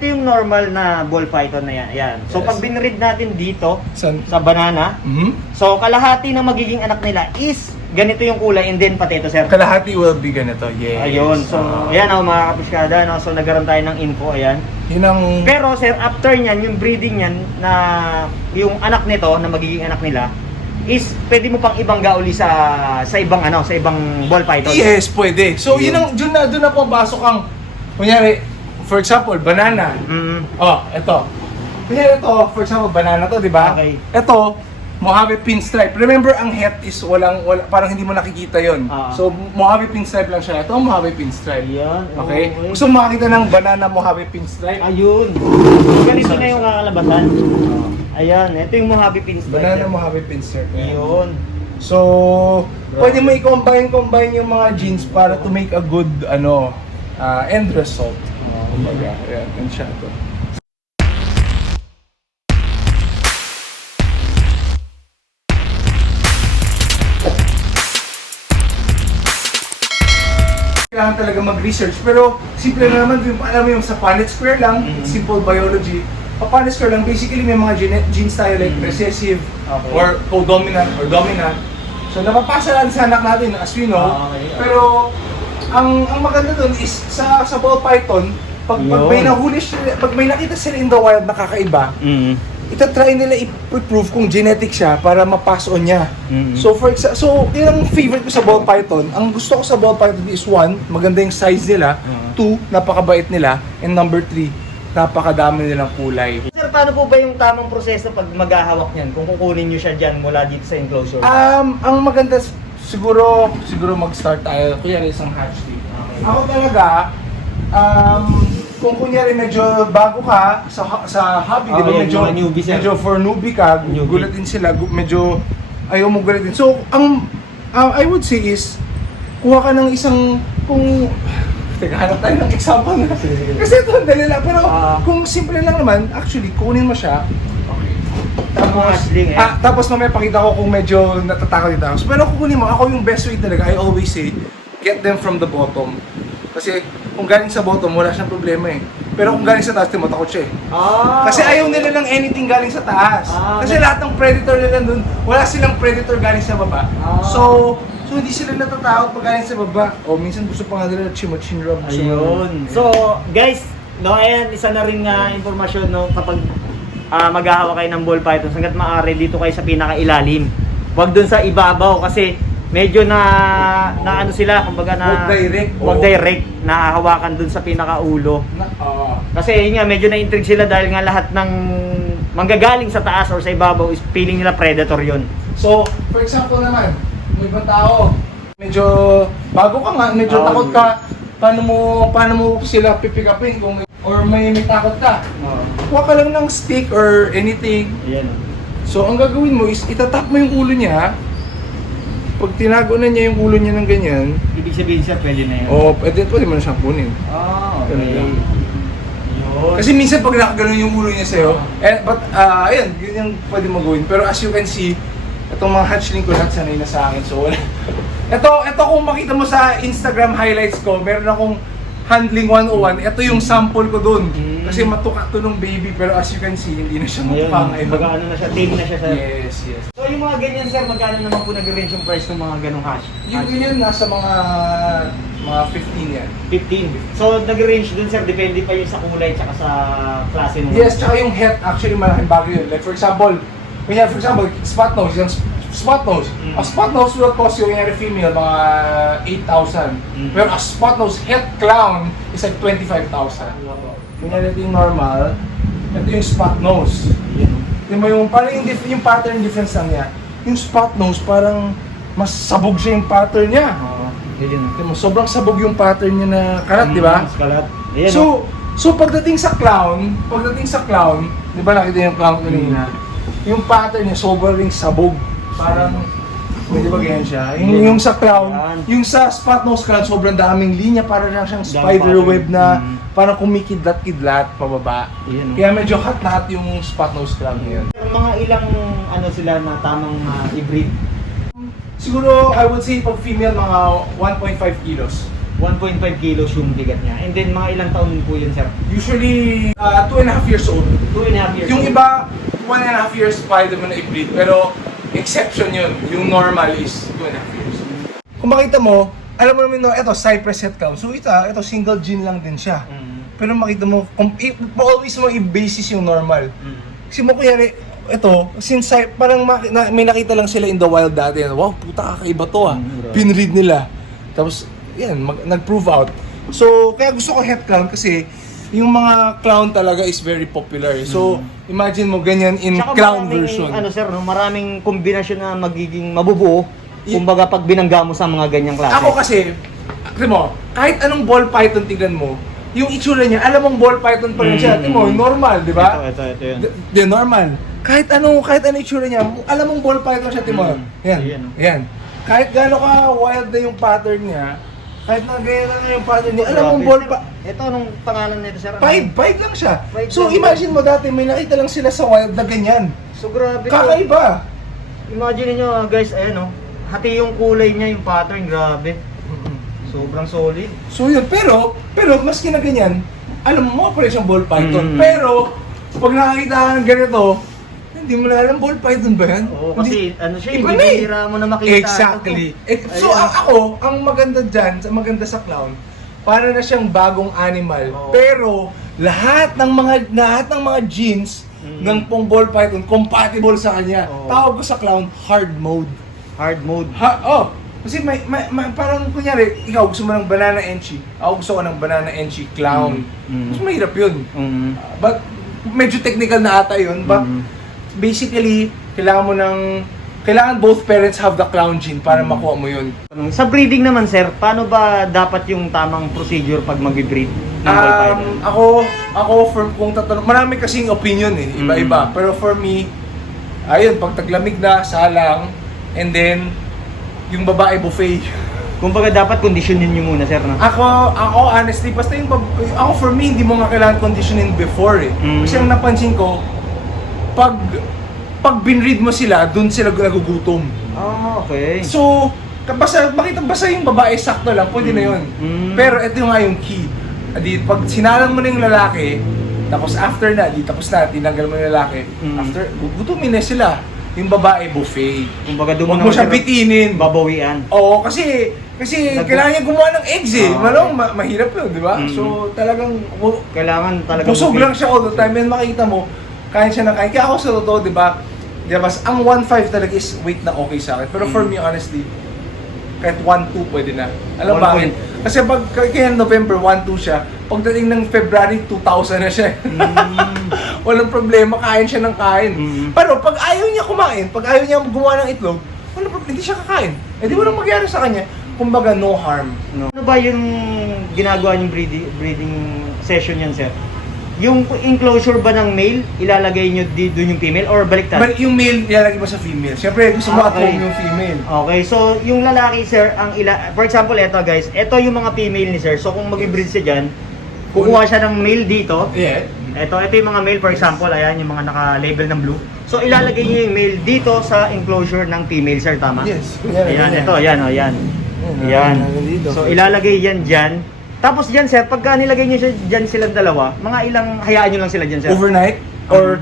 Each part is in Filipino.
ito yung normal na ball python na yan. Ayan. So, Yes. pag binread natin dito, San? sa banana, so kalahati ng magiging anak nila is ganito yung kulay and then pati ito, sir. Kalahati will be ganito, yes. Ayun. So, ayan ako mga kapiskada, no? So, nagkaroon tayo ng info, ayan. Yun ang... Pero, sir, after nyan, yung breeding nyan, na yung anak nito, na magiging anak nila, is pwede mo pang ibangga uli sa ibang ano, sa ibang ball python. Yes, pwede. So, yun ang, doon na pumapasok ang, kunyari, for example, banana. Oh, ito. Kunyari ito, for example, banana to, di ba? Okay. Ito, Mojave pinstripe. Remember, ang het is wala, parang hindi mo nakikita yon. So, Mojave pinstripe lang siya. Ito ang Mojave pinstripe. Ayan. Okay? Gusto mo makakita ng banana Mojave pinstripe? Ayun. So, ganito na yung kakalabasan. Ayan. Ito yung Mojave pinstripe. Banana Mojave pinstripe. Ayun. So, pwede mo i-combine yung mga genes para to make a good end result. Kumbaga, ayan, yun siya to. Kailangan talaga mag-research, pero simple na naman, alam mo yung sa Punnett Square lang, simple biology. Sa Punnett Square lang, basically may mga genes tayo like recessive or codominant or dominant. So napapasa lang sa anak natin as we know. Pero ang maganda dun is sa ball python, pag may nahuli sila, pag may nakita sila in the wild na kakaiba, itatry nila i-prove kung genetic siya para mapass on niya. So for example, yun ang favorite ko sa ball python. Ang gusto ko sa ball python is 1, maganda yung size nila, 2, napakabait nila, and number 3, napakadami nilang kulay. Sir, paano po ba yung tamang proseso pag maghahawak niyan? Kung kukunin niyo siya diyan mula dito sa enclosure? Ang maganda siguro mag-start tayo kunyari isang hatchling. Ako talaga kung kunyari medyo bago ka sa hobby, di ba? Medyo for newbie ka, gulatin sila, medyo ayaw mo gulatin. So, I would say is, kuha ka ng isang, teka, hanap tayo ng example na. Kasi ito, dali lang. Pero kung simple lang naman, actually, kunin mo siya. Okay. Tapos mamaya pakita ko kung medyo natatakot dito. Pero kukunin mo, ako yung best way talaga, I always say, get them from the bottom. Kasi kung galing sa bottom, wala siyang problema eh. Pero kung galing sa taas, matakot siya eh. Kasi ayaw nila ng anything galing sa taas. Kasi lahat ng predator nila dun, wala silang predator galing sa baba. So hindi sila natatakot pag galing sa baba. O minsan gusto pa nga nila chin rub. Ayun. So, guys, no, ayan, isa na rin impormasyon no, kapag maghahawak kayo ng ball python, hanggat maaari dito kayo sa pinakailalim. Huwag dun sa ibabaw kasi medyo na ano sila, kumbaga na wag direct na hawakan dun sa pinakaulo. Kasi yun nga, medyo na-intrigue sila dahil nga lahat ng manggagaling sa taas or sa ibabaw is feeling nila predator yun. So, for example naman, may ibang tao, medyo bago ka nga, medyo takot ka, paano mo sila pipikapin kung or may takot ka? Kuha ka lang ng stick or anything. Ayan. So, ang gagawin mo is itatap mo yung ulo niya. Pag tinago na niya yung ulo niya ng ganyan, Ibig sabihin siya, pwede na yun. pwede mo na siyang kunin. Okay. Yun. Kasi minsan pag nakaganon yung ulo niya sa'yo, ayun, yun yung pwede mo gawin. Pero as you can see, itong mga hatchling ko lahat sanay na sa akin. So, wala. Ito kung makita mo sa Instagram highlights ko, meron akong handling 101. Ito yung sample ko dun. Kasi matuka to ng baby, pero as you can see, hindi na siya mukha ngayon. Ano na siya, tame na siya sir. Yes. So yung mga ganyan sir, magkano naman po nag-range yung price ng mga ganong hash? Yung ganyan, nasa mga 15 yan. 15. So nag-range dun sir, depende pa yun sa kulay tsaka sa klase ng... Yes, tsaka yung head, actually malaking bagay yun. Like for example, spot nose, yung spot nose. A spot nose will cost you, yung female, mga 8,000. Pero a spot nose head clown is like 25,000. Kunyari ito yung normal, ito yung spot nose. Parang yung pattern difference lang niya. Yung spot nose, parang mas sabog siya yung pattern niya. Sobrang sabog yung pattern niya na karat, di ba? Karat. So pagdating sa clown, di ba nakita yung clown kanina? Yung pattern niya sobrang sabog. Parang, di ba ganyan siya? Yung sa clown, yung sa spot nose clown, sobrang daming linya, parang siyang spider web na parang kumikidlat-kidlat pababa. Kaya medyo hot yung spot nose clown ngayon. Mga ilang sila na tamang i-breed? Siguro, I would say pag female, mga 1.5 kilos. 1.5 kilos yung bigat niya. And then mga ilang taon po yun, sir? Usually, 2.5 years old. 2.5 years Yung old. iba, 1.5 years pwede mo na i-breed. Pero, exception yun. Yung normal is 2.5 years. Kung makita mo, alam mo naman, no, ito, Cypress het clown. So, ito single gene lang din siya. Pero makita mo, always mo i-basis yung normal. Kasi mo kunyari, ito, since parang may nakita lang sila in the wild dati, wow, puta, kakaiba to ah. Pinread nila. Tapos, yan, nag-prove out. So, kaya gusto ko het clown kasi yung mga clown talaga is very popular. So, imagine mo ganyan in Tsaka clown maraming, version. ano sir, no, maraming kombinasyon na magiging mabubuo. Kumbaga pag binangga mo sa mga ganyang klase. Ako kasi, alam mo, kahit anong ball python tignan mo, yung itsura niya, alam mong ball python pa rin siya. Tingnan mo, normal, di ba? Ito yun. Di normal. Kahit ano itsura niya, alam mong ball python siya, tingnan mo. Yan, Ayan, oh. yan. Kahit gaano ka wild na yung pattern niya, kahit na ganyan lang yung pattern niya, alam mong ball pa... Ito, anong pangalan nito, sir? Five lang siya. Five So lang. imagine mo dati, may nakita lang sila sa wild na ganyan. So grabe to. Kakaiba. Imagine niyo guys, ayan oh. Hati yung kulay niya, yung pattern, grabe. Sobrang solid. So yun, pero maski na ganyan, alam mo pa rin siyang ball python. Mm. Pero, pag nakakita ka ng ganito, hindi mo na alam ball python ba yan? Oo, kasi ano siya, Iba hindi na eh. bihira mo na makita. Exactly. So Ayan. ako, ang maganda dyan, maganda sa clown, para na siyang bagong animal. Oo. Pero, lahat ng mga genes ng pong ball python compatible sa kanya. Oo. Tawag ko sa clown, hard mode. Hard mode. Kasi may parang kunyari, ikaw gusto mo ng banana enchi, ako gusto ko ng banana enchi clown. Mas mahirap yun. But medyo technical na ata yun, but basically kailangan both parents have the clown gene para makuha mo yun. Sa breeding naman sir, paano ba dapat yung tamang procedure pag mag-breed ng ball python? Ako kung tatanong, marami kasing opinion eh, iba-iba. Pero for me, ayun, pag taglamig na, salang, and then yung babae buffet. Kumbaga dapat conditionin nyo muna sir, no? Ako honestly, basta ako for me, hindi mo nga kailangan conditioning before eh. Kasi ang napansin ko, pag binread mo sila, dun sila nagugutom. Ah, okay. So, basta yung babae sakto lang, pwede na yun. Pero ito nga yung key. Pag sinalang mo na yung lalaki, tapos after na, tapos na, tinanggal mo yung lalaki, after, gugutomin na sila. Yung babae buffet. Kumbaga doon Huwag mo siya bitinin. Babawian. Oo, kasi kailangan niya gumawa ng eggs eh. Okay. Mahirap yun, di ba? So, talagang Kailangan talaga busog buffet. lang siya all the time. And makikita mo, kain siya ng kain. Kaya ako sa totoo, di ba? Ang 1.5 talaga is weight na okay sa akin. Pero for me, honestly, kahit 1.2 pwede na. Alam ba bakit? Kasi pag kaya November 1.2 siya, pagdating ng February 2,000 na siya. Walang problema, kain siya ng kain. Pero pag ayaw niya kumain, pag ayaw niya gumawa ng itlog, walang problema, hindi siya kakain. Eh di walang mangyari sa kanya. Kumbaga, no harm. No. Ano ba yung ginagawa yung breeding session yan, sir? Yung enclosure ba ng male, ilalagay nyo doon yung female or baliktad? But yung male, ilalagay mo sa female. Siyempre, gusto mo at home yung female. Okay, so yung lalaki, sir, for example, eto guys, eto yung mga female ni sir. So kung mag-breed siya dyan, kukuha siya ng male dito. Yeah. Ito yung mga male, for example, ayan, yung mga naka-label ng blue. So ilalagay niyo yung male dito sa enclosure ng female, sir, tama? Yes. Ayan, ito, ayan, ayan. Ayan. So ilalagay yan dyan. Tapos dyan, sir, pagka nilagay niyo siya dyan silang dalawa, mga ilang, hayaan nyo lang sila dyan, sir? Overnight? Or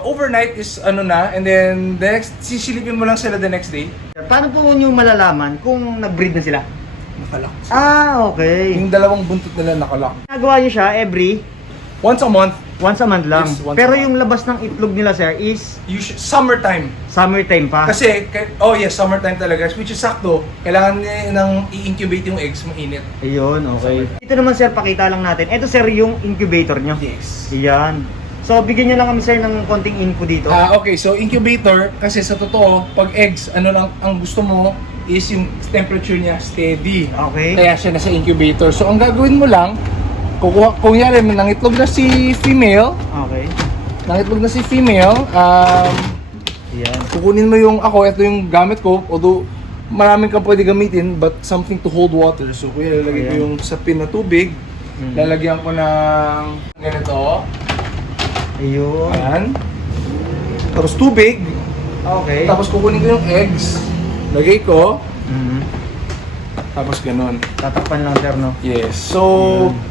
overnight is ano na, and then the next, sisilipin mo lang sila the next day. Paano po nyo malalaman kung nag-breed na sila? Nakalock. Ah, okay. Yung dalawang buntot nila nakalock. Ginagawa nyo siya every Once a month, once a month lang. Yes, once Pero a month. yung labas ng itlog nila, sir, is summertime. summertime pa. Kasi, yes, summertime talaga, which is sakto, kailangan nang i-incubate yung eggs, mainit. Ayun, okay. Ito naman, sir, pakita lang natin. Ito, sir, yung incubator nyo. Yes. Yan. So, bigyan nyo lang kami, sir, ng konting info dito. Okay, so incubator, kasi sa totoo, pag eggs, ano lang ang gusto mo is yung temperature niya steady. Okay. Kaya siya nasa incubator. So, ang gagawin mo lang, kung yari, nangitlog na si female, Okay. Yan. kukunin mo yung ito yung gamit ko, although maraming kang pwede gamitin, but something to hold water. So, kuya, lalagay ko Ayan. yung sapin na tubig, lalagyan ko ng ganito, Ayun. ayan, tapos tubig, Okay. tapos kukunin ko yung eggs, lagay ko, Tapos ganun. Tatakpan lang sir, no? Yes. So,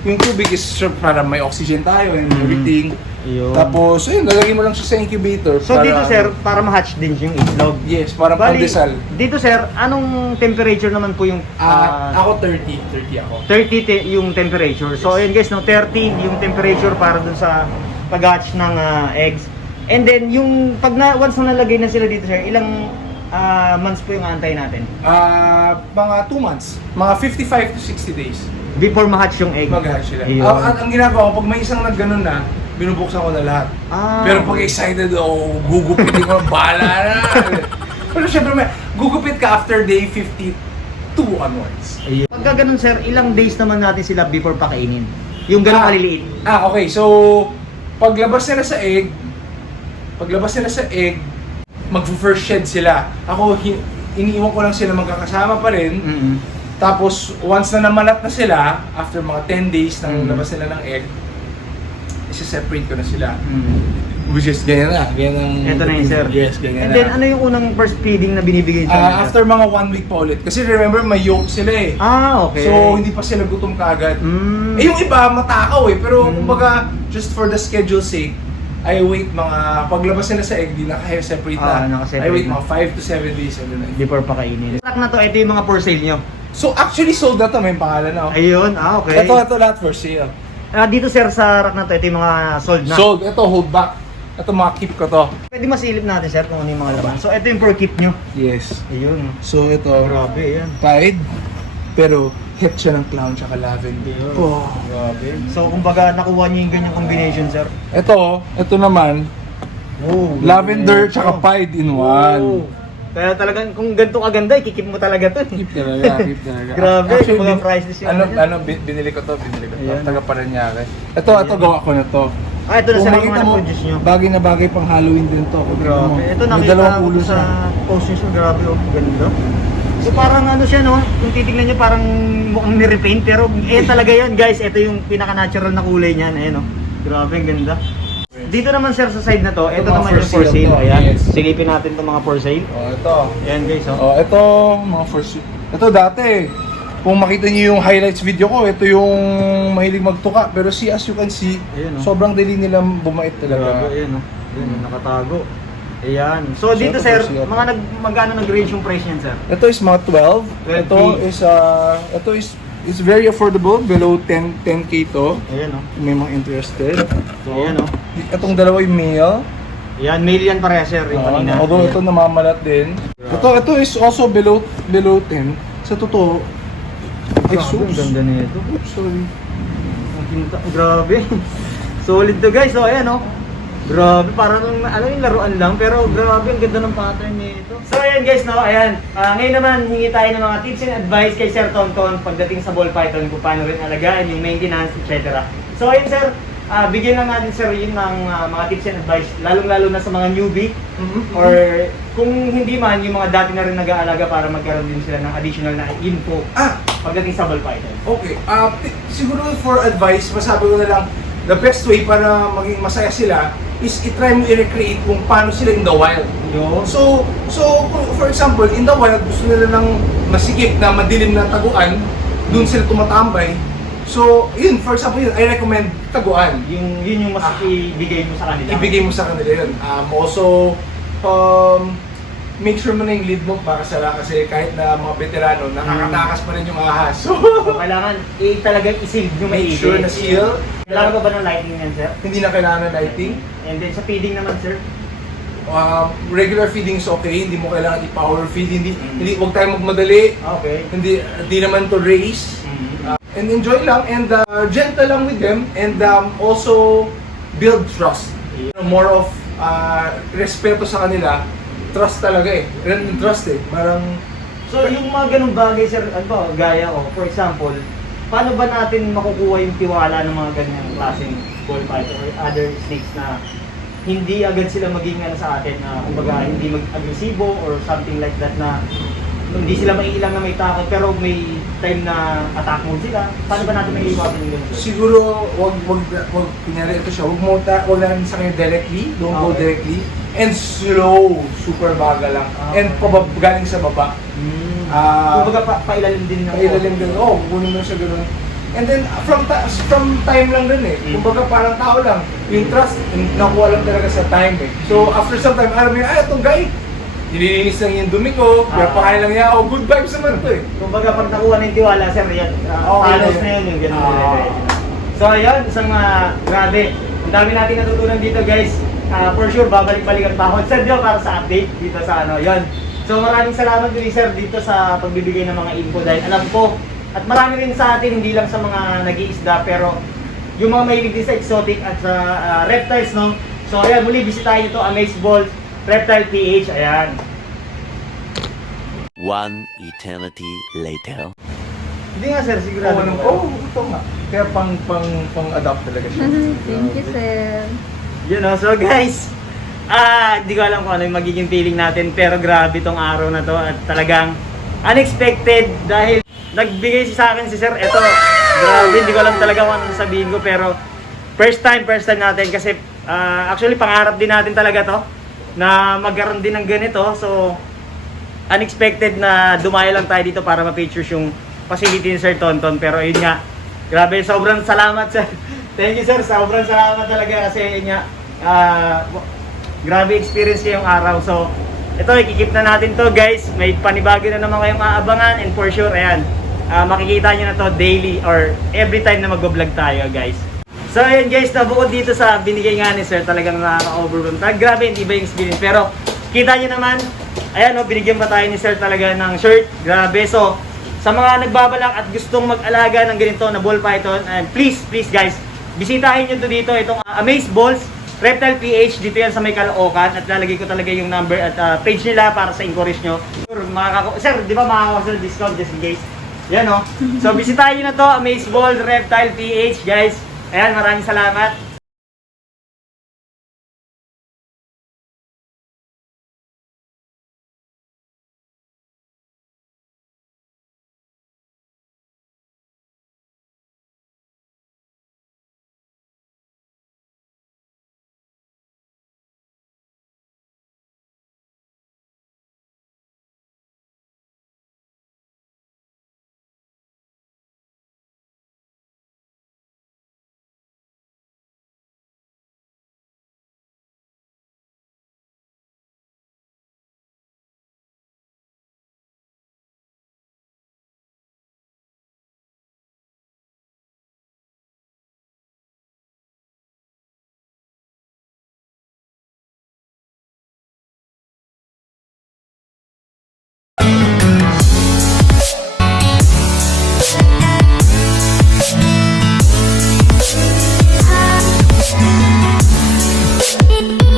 yung tubig is para may oxygen tayo and everything. Yun. Tapos, ayun, lalagay mo lang siya sa incubator. So dito sir, para ma-hatch din yung itlog. Yes, para Bali, pandesal. dito sir, anong temperature naman po yung... Ako 30 ako. 30 yung temperature. So ayun guys, no, 30 yung temperature para dun sa pag-hatch ng eggs. And then yung once na nalagay na sila dito sir, ilang months po yung antay natin? Mga 2 months. Mga 55 to 60 days. Before ma-hatch yung egg. Mag-hatch sila. Ayun. Ang ginagawa ko, pag may isang nagganon na, binubuksan ko na lahat. Pero pag excited ako, gugupitin ko, bahala na. Pero syempre, gugupit ka after day 52 onwards. Ayun. Pagka ganun sir, ilang days naman natin sila before pakainin? Yung ganun kaliliit. Okay. So, paglabas nila sa egg, mag-first shed sila. Ako, iniiwan ko lang sila magkakasama pa rin. Mm-hmm. Tapos, once na namalat na sila, after mga 10 days ng labas nila ng egg, isa-separate ko na sila. Which is ganyan na. Ito na yun, sir. Yes, ganyan And na. then, ano yung unang first feeding na binibigay sa kanila? After mga 1 week pa ulit. Kasi remember, may yolk sila eh. Okay. So, hindi pa sila gutom kaagad. Mm. Eh, yung iba, matakaw eh. Pero, kumbaga, just for the schedule sake, I wait paglabas nila sa egg, di naka-separate na. Naka-separate I wait na. mga 5 to 7 days. And then Before pakainin. Truck na to, ito yung mga for sale nyo. So, actually, sold na to. May pangalan na. Ayun, okay. Ito lahat for sale. Dito sir, sa rack na to, ito yung mga sold na. Sold. Ito, hold back. Ito, mga keep ko to. Pwede masilip natin sir kung ano yung mga laman. So, ito yung per keep nyo. Yes. Ayun. So, ito. Grabe, yan. Tide. Pero, hit siya ng clown tsaka lavender. Oh. Grabe. So, kumbaga, nakuha nyo yung ganyang combination sir. Ito naman, lavender tsaka pied in one. Kaya talagang, kung ganito kaganda, ikikip mo talaga to. Keep talaga. Grabe, Actually, mga priceless yung binili ko to. Ayan. Taga Paranaque. Ito, gawa ko na to. Ito na Kung sila yung makita mga mo, na-produce nyo. bagay na bagay pang Halloween din to. Kung tingnan mo, Grabe. Ito may nakita dalawang ko ulo sa siya. post nyo siya. Grabe, oh. Ganda. So parang ano siya, no? Kung titignan nyo, parang mukhang nirepaint. Pero talaga yan, guys. Ito yung pinaka-natural na kulay niyan. Ayan, oh. Grabe, ang ganda. Dito naman, sir, sa side na to, ito mga naman yung for for sale sale. to. Ayan. Yes. Silipin natin itong mga for sale. Ito. Ayan, guys, oh. Ito, mga first. Ito dati. Kung makita niyo yung highlights video ko, ito yung mahilig magtuka. Pero as you can see, Ayan, oh. sobrang dali nilang bumait talaga. Grabe, ayan, oh. Ayan, nakatago. Ayan. So dito, ito sir, for sale. magkano nag-range yung price niyan, sir? Ito is mga 12. 12K. Ito is it's very affordable, below 10k to. Ayan, oh. May mga interested. So, ayan, oh. Itong dalawa yung male. Ayan, male yan pareha, sir, yung kanina. Although Ayan. ito namamalat din. Ito is also below 10. Sa totoo, Grabe, ang ganda nito. Oops, sorry. Ang kinta, grabe. Solid to, guys. So, ayan, oh. Grabe, parang yung laruan lang, pero grabe, ang ganda ng pattern nito. So, ayan guys, no, ayan. Ngayon naman, hingi tayo ng mga tips and advice kay Sir Tonton pagdating sa ball python, kung paano rin alagaan, yung maintenance, etc. So, ayun, sir, bigyan lang natin, sir, yun ng mga tips and advice, lalong-lalo na sa mga newbie, or kung hindi man, yung mga dati na rin nag-aalaga para magkaroon din sila ng additional na info pagdating sa ball python. Okay. Siguro for advice, masabi ko na lang, the best way para maging masaya sila is i-try mo i-recreate kung paano sila in the wild. Yun. So for example, in the wild, gusto nila ng masikip na madilim na taguan, doon sila tumatambay. So, yun, for example, yun, I recommend taguan. Yun yung mas ibigay mo sa kanila. Ibigay mo sa kanila yun. Also, make sure mo na yung lead mo para sila kasi kahit na mga veterano, nakakatakas pa rin yung ahas. So, kailangan talagang i-seal nyo make maigi. sure na seal. Kailangan ba ng lighting yan, sir? Hindi na kailangan ng lighting. And then sa feeding naman, sir? Regular feeding is okay, hindi mo kailangan i-power feed, hindi wag tayo magmadali. Okay. Hindi naman to race. And enjoy lang and gentle lang with them and also build trust. More of respeto sa kanila. Trust talaga eh. Trust eh. Parang So yung mga ganung bagay, sir, ano ba, gaya o, for example, paano ba natin makukuha yung tiwala ng mga ganyang klaseng ball python or other snakes na hindi agad sila maging sa atin na kumbaga hindi mag-agresibo or something like that na hindi sila maiilang na may takot pero may time na attack mode sila. Paano ba natin maiiwasan yung ganun? siguro wag kunyari ito siya, wag lang sa kanya directly, don't go directly and slow, super bagal lang. And galing sa baba. Kumbaga pailalim din ng Pailalim din, kukunin mo siya gano'n. And then, from time lang rin eh. Kumbaga parang tao lang. Yung trust, nakuha lang talaga sa time eh. So, after some time, alam mo yun, itong guy, nililinis lang yung dumi ko, kaya pakain lang niya, good vibes naman to eh. Kumbaga pag nakuha ng tiwala, sir, yan, halos na yun, yung gano'n. So, ayun, isang grabe. Ang dami natin natutunan dito, guys. For sure, babalik-balik ang tahon. Sir Joe, para sa update dito sa yun. So, maraming salamat din, sir, dito sa pagbibigay ng mga info dahil alam ko, at marami rin sa atin, hindi lang sa mga nag-iisda, pero yung mga mahilig din sa exotic at sa reptiles, no? So, ayan, muli, bisitahin nyo to, Amazeballs Reptile PH, ayan. One eternity later. Hindi nga, sir, sigurado. Ito nga. Kaya pang-adopt talaga siya. Thank you, sir. You know, so guys, hindi ko alam kung ano yung magiging feeling natin, pero grabe tong araw na to at talagang unexpected dahil nagbigay sa akin si sir, eto, grabe, hindi ko alam talaga kung anong sabihin ko, pero first time natin kasi actually pangarap din natin talaga to na magkaroon din ng ganito, so unexpected na dumayo lang tayo dito para ma-feature yung facility ni Sir Tonton, pero yun nga, grabe, sobrang salamat sir. Thank you sir, sobrang salamat talaga kasi yun nga, grabe experience kayong araw. So ito, ikikip na natin to guys. May panibago na naman kayong aabangan and for sure, ayan, makikita nyo na to daily or every time na mag-vlog tayo guys. So ayan guys, nabukod dito sa binigay nga ni sir, talagang nakaka-overwhelm. Grabe, hindi ba yung experience? Pero kita nyo naman, ayan o, binigyan pa tayo ni sir talaga ng shirt. Grabe, so sa mga nagbabalak at gustong mag-alaga ng ganito na ball python, and please guys, bisitahin nyo to dito, itong Amazeballs Reptile PH, dito yan sa may Caloocan, at lalagay ko talaga yung number at page nila para sa encourage nyo. Sir, di ba makakakuha ng discount just in case? Yan o. So bisitahin nyo na to, Amazeballs Reptile PH guys. Ayan, maraming salamat.